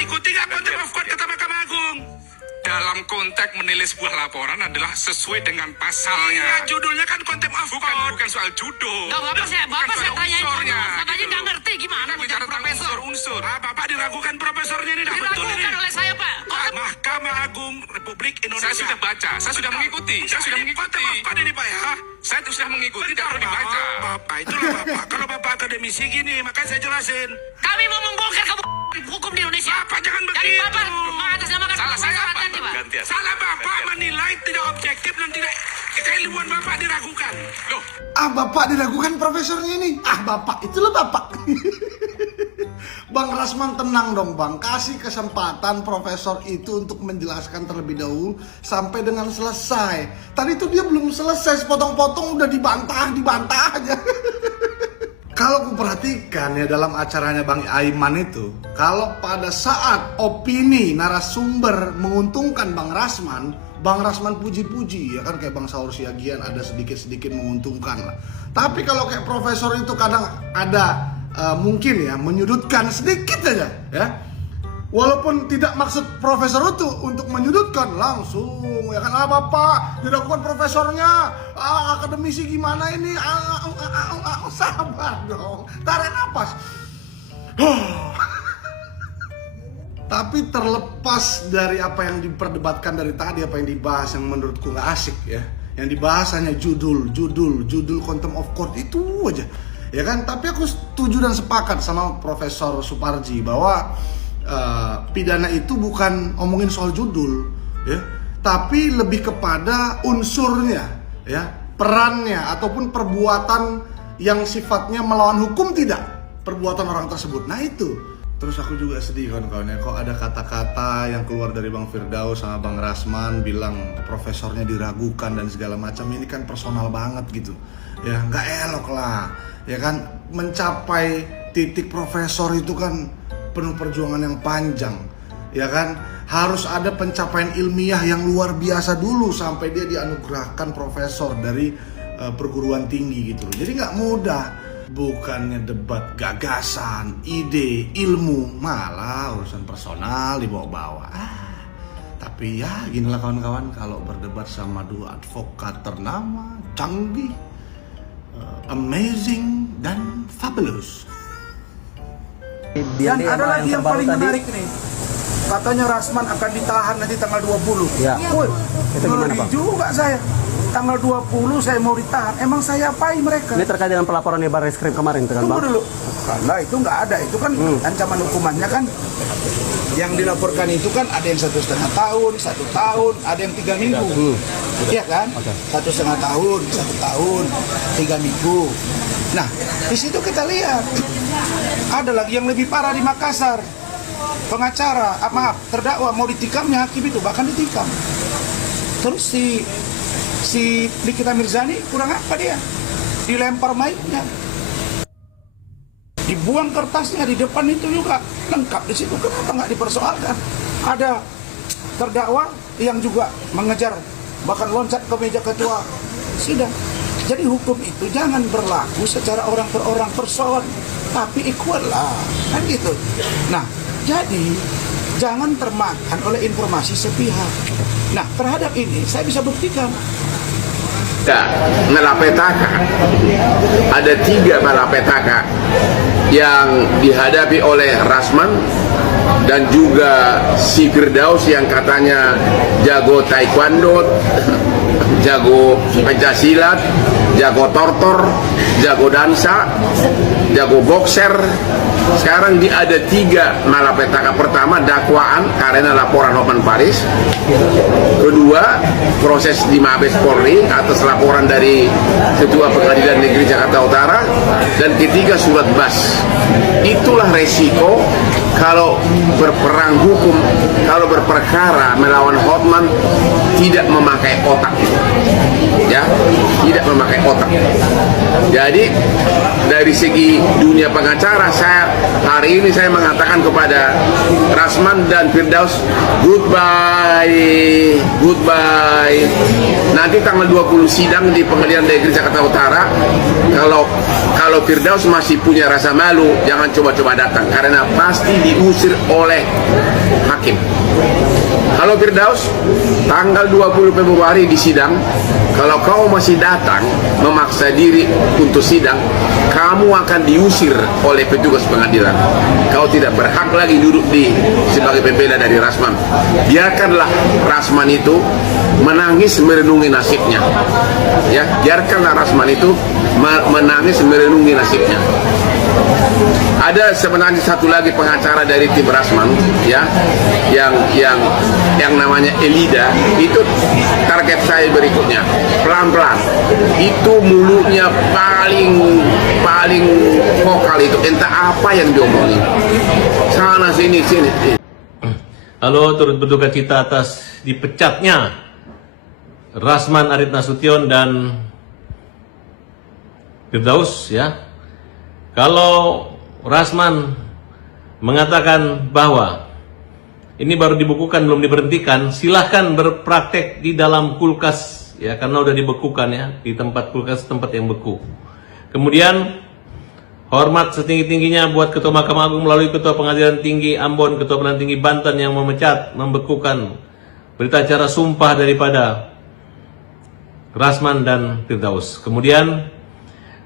ikuti nggak contempt of court kata Mahkamah Agung? Dalam konteks menilai sebuah laporan adalah sesuai dengan pasalnya. Iya, judulnya kan contempt of court. Bukan soal judul. Nggak, Bapak saya tanya unsurnya. makanya nggak ngerti gimana Kita bicara tentang profesor. unsur-unsur. Bapak diragukan profesornya ini, dah betul ini. Diragukan oleh saya, Pak. Mahkamah Agung Republik Indonesia. Saya sudah baca, saya sudah mengikuti. Saya sudah mengikuti. Contempt of court ini Pak ya. Saya sudah mengikuti, tidak perlu dibaca. Bapak, itulah Bapak. Kalau Bapak akademisi gini, makanya saya jelasin. Kami mau membongkar hukum di Indonesia. Bapak jangan Jadi begitu. Bapak mengatasnamakan Salah saya apa? nanti, Pak. Gantian. Salah Bapak menilai tidak objektif dan tidak keilmuan Bapak diragukan. Loh, Bapak diragukan profesornya ini. Bapak, itulah Bapak. Bang Rasman, tenang dong Bang. Kasih kesempatan profesor itu untuk menjelaskan terlebih dahulu sampai dengan selesai. Tadi itu dia belum selesai, sepotong-potong udah dibantah aja. Kalau aku perhatikan ya dalam acaranya Bang Aiman itu, kalau pada saat opini narasumber menguntungkan Bang Rasman puji-puji ya kan, kayak Bang Saur Siagian ada sedikit-sedikit menguntungkan lah. Tapi kalau kayak profesor itu kadang ada mungkin ya menyudutkan sedikit aja ya. Walaupun tidak maksud profesor itu untuk menyudutkan langsung ya kan, Bapak diragukan profesornya, akademisi gimana ini, sabar dong, tarik napas. Tapi terlepas dari apa yang diperdebatkan dari tadi, apa yang dibahas yang menurutku nggak asik ya, yang dibahas hanya judul contempt of court itu aja ya kan. Tapi aku setuju dan sepakat sama Profesor Suparji bahwa pidana itu bukan ngomongin soal judul ya, tapi lebih kepada unsurnya ya, perannya ataupun perbuatan yang sifatnya melawan hukum tidak perbuatan orang tersebut. Nah itu. Terus aku juga sedih kawan-kawan ya, kok ada kata-kata yang keluar dari Bang Firdaus sama Bang Rasman bilang profesornya diragukan dan segala macam. Ini kan personal banget gitu ya, nggak elok lah ya kan. Mencapai titik profesor itu kan penuh perjuangan yang panjang ya kan, harus ada pencapaian ilmiah yang luar biasa dulu sampai dia dianugerahkan profesor dari perguruan tinggi gitu. Jadi nggak mudah. Bukannya debat gagasan, ide, ilmu, malah urusan personal dibawa-bawa. Tapi ya ginilah kawan-kawan, kalau berdebat sama dua advokat ternama, canggih, amazing, dan fabulous. Dan ada lagi yang paling menarik nih. Katanya Rasman akan ditahan nanti tanggal 20. Ya. Woi, Itu gimana, Pak? juga saya. Tanggal 20 saya mau ditahan. Emang saya apain mereka? Ini terkait dengan pelaporannya Barreskrim kemarin, kan Tunggu Bang? dulu. Karena itu nggak ada. Itu kan ancaman hukumannya kan. Yang dilaporkan itu kan ada yang 1,5 tahun, 1 tahun, ada yang 3 minggu. Iya kan? 1,5 tahun, 1 tahun, 3 minggu. Nah, di situ kita lihat. Ada lagi yang lebih parah di Makassar. Pengacara, terdakwa mau ditikamnya hakim itu, bahkan ditikam. Terus si Nikita Mirzani kurang apa dia? Dilempar mic-nya. Dibuang kertasnya di depan itu juga lengkap di situ. Kenapa nggak dipersoalkan? Ada terdakwa yang juga mengejar, bahkan loncat ke meja ketua sidang. Jadi hukum itu jangan berlaku secara orang per orang person, tapi equal lah, kan gitu. Nah, jadi jangan termakan oleh informasi sepihak. Nah, terhadap ini saya bisa buktikan. Malapetaka, ada 3 malapetaka yang dihadapi oleh Rasman dan juga si Firdaus yang katanya jago taekwondo, jago pencaksilat, jago tortor, jago dansa, jago boxer. Sekarang ada 3 malapetaka. Pertama, dakwaan karena laporan Hotman Paris. Kedua, proses di Mabes Polri atas laporan dari Ketua Pengadilan Negeri Jakarta Utara. Dan ketiga, surat bas. Itulah resiko kalau berperang hukum, kalau berperkara melawan Hotman, tidak memakai otak, ya, tidak memakai otak. Jadi dari segi dunia pengacara, hari ini saya mengatakan kepada Rasman dan Firdaus, goodbye. Nanti tanggal 20 sidang di Pengadilan Negeri Jakarta Utara. Kalau Firdaus masih punya rasa malu, jangan coba-coba datang, karena pasti diusir oleh hakim. Halo Firdaus, tanggal 20 Februari di sidang, kalau kau masih datang memaksa diri untuk sidang, kamu akan diusir oleh petugas pengadilan. Kau tidak berhak lagi duduk sebagai pembela dari Rasman. Biarkanlah Rasman itu menangis merenungi nasibnya. Ya, biarkanlah Rasman itu menangis merenungi nasibnya. Ada sebenarnya satu lagi pengacara dari tim Rasman, ya, yang namanya Elida. Itu target saya berikutnya. Pelan-pelan. Itu mulutnya paling vokal itu. Entah apa yang diomongin. Sana sini. Halo, turut berduka cita atas dipecatnya Rasman Arit Nasution dan Firdaus, ya. Kalau Rasman mengatakan bahwa ini baru dibukukan belum diberhentikan, silahkan berpraktek di dalam kulkas, ya, karena udah dibekukan, ya, di tempat kulkas, tempat yang beku. Kemudian hormat setinggi-tingginya buat Ketua Mahkamah Agung melalui Ketua Pengadilan Tinggi Ambon, Ketua Pengadilan Tinggi Banten yang memecat, membekukan berita acara sumpah daripada Rasman dan Firdaus. Kemudian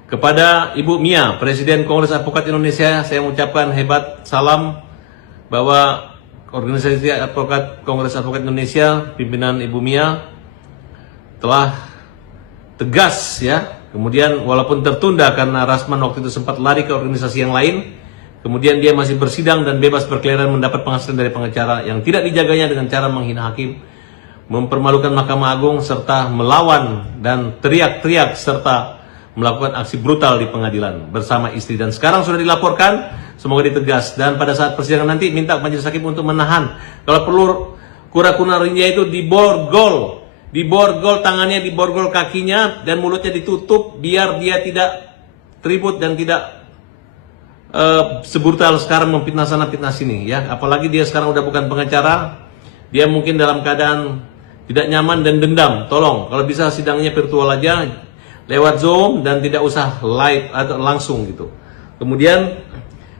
kepada Ibu Mia, Presiden Kongres Advokat Indonesia, saya mengucapkan hebat salam bahwa Organisasi Advokat Kongres Advokat Indonesia, pimpinan Ibu Mia telah tegas, ya. Kemudian walaupun tertunda karena Rasman waktu itu sempat lari ke organisasi yang lain, kemudian dia masih bersidang dan bebas berkeliaran mendapat penghasilan dari pengacara yang tidak dijaganya dengan cara menghina hakim, mempermalukan Mahkamah Agung, serta melawan dan teriak-teriak serta melakukan aksi brutal di pengadilan bersama istri, dan sekarang sudah dilaporkan, semoga ditegas, dan pada saat persidangan nanti minta majelis hakim untuk menahan, kalau perlu kura-kura rinja itu diborgol tangannya, diborgol kakinya, dan mulutnya ditutup biar dia tidak ribut dan tidak sebrutal sekarang memfitnah sana fitnah sini, ya. Apalagi dia sekarang udah bukan pengacara, dia mungkin dalam keadaan tidak nyaman dan dendam. Tolong kalau bisa sidangnya virtual aja, lewat Zoom, dan tidak usah live atau langsung gitu. Kemudian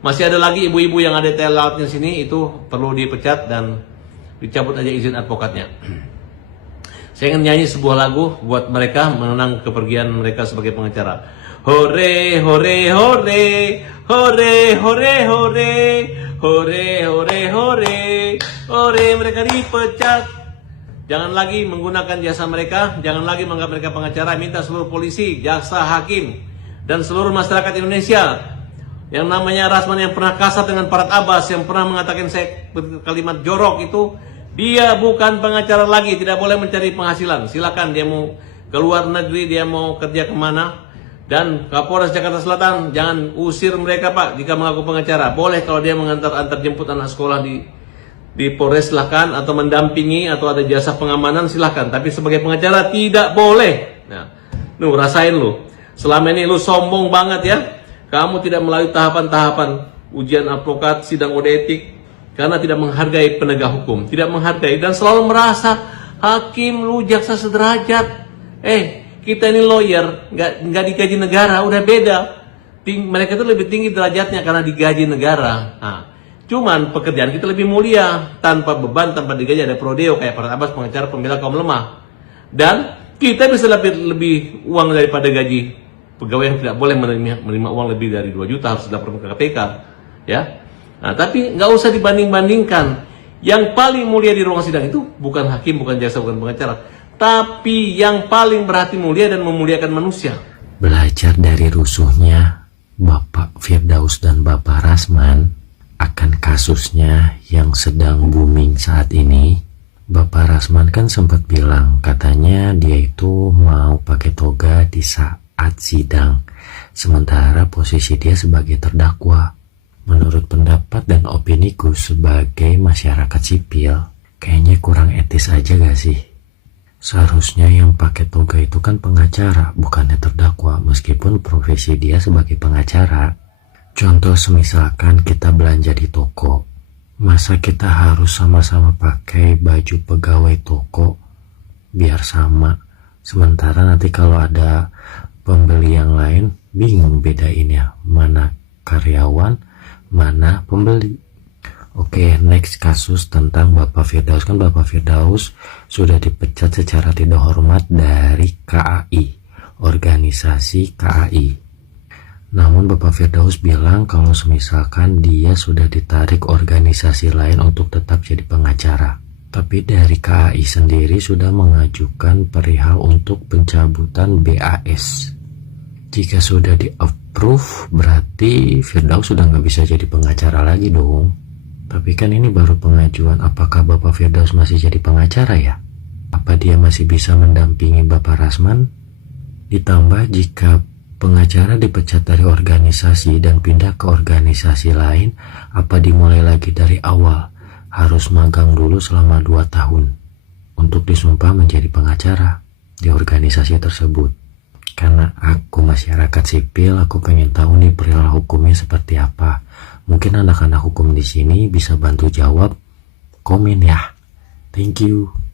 masih ada lagi ibu-ibu yang ada telelatnya sini, itu perlu dipecat dan dicabut aja izin advokatnya. Saya ingin nyanyi sebuah lagu buat mereka mengenang kepergian mereka sebagai pengacara. Hore hore hore, hore hore hore, hore hore hore, hore, mereka dipecat. Jangan lagi menggunakan jasa mereka, jangan lagi menganggap mereka pengacara. Minta seluruh polisi, jaksa, hakim, dan seluruh masyarakat Indonesia yang namanya Rasman, yang pernah kasar dengan Farhad Abbas, yang pernah mengatakan saya kalimat jorok itu, dia bukan pengacara lagi, tidak boleh mencari penghasilan. Silakan dia mau ke luar negeri, dia mau kerja kemana. Dan Kapolres Jakarta Selatan, jangan usir mereka, Pak, jika mengaku pengacara. Boleh kalau dia mengantar jemput anak sekolah di Polres, silahkan, atau mendampingi, atau ada jasa pengamanan, silahkan. Tapi sebagai pengacara tidak boleh. Nah, rasain lu. Selama ini lu sombong banget, ya. Kamu tidak melalui tahapan-tahapan ujian advokat, sidang kode etik, karena tidak menghargai penegak hukum, tidak menghargai, dan selalu merasa hakim lu jaksa sederajat. Kita ini lawyer, nggak digaji negara, udah beda. Mereka itu lebih tinggi derajatnya karena digaji negara. Nah, cuman pekerjaan kita lebih mulia, tanpa beban, tanpa digaji, ada prodeo kayak Farhad Abbas, pengacara pembela kaum lemah. Dan kita bisa lebih uang daripada gaji pegawai yang tidak boleh menerima uang lebih dari 2 juta, harus dilaporkan ke KPK, ya. Nah, tapi nggak usah dibanding-bandingkan. Yang paling mulia di ruang sidang itu bukan hakim, bukan jaksa, bukan pengacara, tapi yang paling berhati mulia dan memuliakan manusia. Belajar dari rusuhnya Bapak Firdaus dan Bapak Rasman akan kasusnya yang sedang booming saat ini. Bapak Rasman kan sempat bilang katanya dia itu mau pakai toga di saat sidang, sementara posisi dia sebagai terdakwa. Menurut pendapat dan opiniku sebagai masyarakat sipil, kayaknya kurang etis aja gak sih? Seharusnya yang pakai toga itu kan pengacara, bukannya terdakwa, meskipun profesi dia sebagai pengacara. Contoh semisalkan kita belanja di toko, masa kita harus sama-sama pakai baju pegawai toko biar sama, sementara nanti kalau ada pembeli yang lain bingung bedainnya mana karyawan, mana pembeli. Oke, next kasus tentang Bapak Firdaus. Kan Bapak Firdaus sudah dipecat secara tidak hormat dari KAI, organisasi KAI. Namun Bapak Firdaus bilang kalau semisalkan dia sudah ditarik organisasi lain untuk tetap jadi pengacara. Tapi dari KAI sendiri sudah mengajukan perihal untuk pencabutan BAS. Jika sudah di-approve, berarti Firdaus sudah nggak bisa jadi pengacara lagi dong. Tapi kan ini baru pengajuan, apakah Bapak Firdaus masih jadi pengacara ya? Apa dia masih bisa mendampingi Bapak Rasman? Ditambah jika pengacara dipecat dari organisasi dan pindah ke organisasi lain, apa dimulai lagi dari awal? Harus magang dulu selama 2 tahun untuk disumpah menjadi pengacara di organisasi tersebut. Karena aku masyarakat sipil, aku pengen tahu nih perihal hukumnya seperti apa. Mungkin anak-anak hukum di sini bisa bantu jawab, komen ya. Thank you.